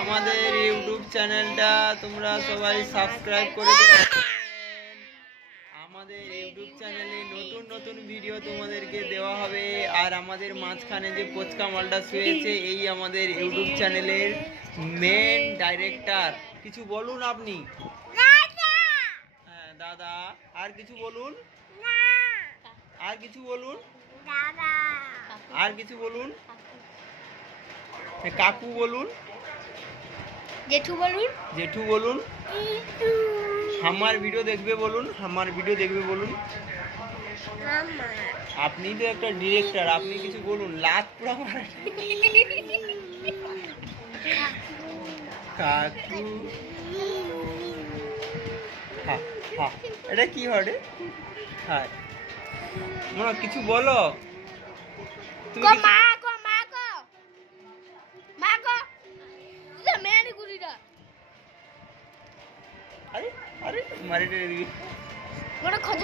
আমাদের ইউটিউব চ্যানেলটা তোমরা সবাই সাবস্ক্রাইব করে আমাদের ইউটিউব চ্যানেলে নতুন নতুন ভিডিও তোমাদেরকে দেওয়া হবে। আর আমাদের মাঝখানে যে পচকা মালটা শুয়েছে এই আমাদের ইউটিউব চ্যানেলের মেন ডাইরেক্টর কিছু বলুন আপনি। হ্যাঁ দাদা আর কিছু বলুন। আর কিছু বলুন। আর কিছু বলুন। কাকু বলুন। জেঠু বলুন। জেঠু বলুন। আমার ভিডিও দেখবে বলুন আমার ভিডিও দেখবে বলুন। আপনি তো একটা ডিরেক্টর আপনি কিছু বলুন লাত পুরো কাকু। এটা কি হবে হ্যাঁ কিছু বলো। তুমি গুড়িটা আরে আরে মারি দিবি। খোঁজ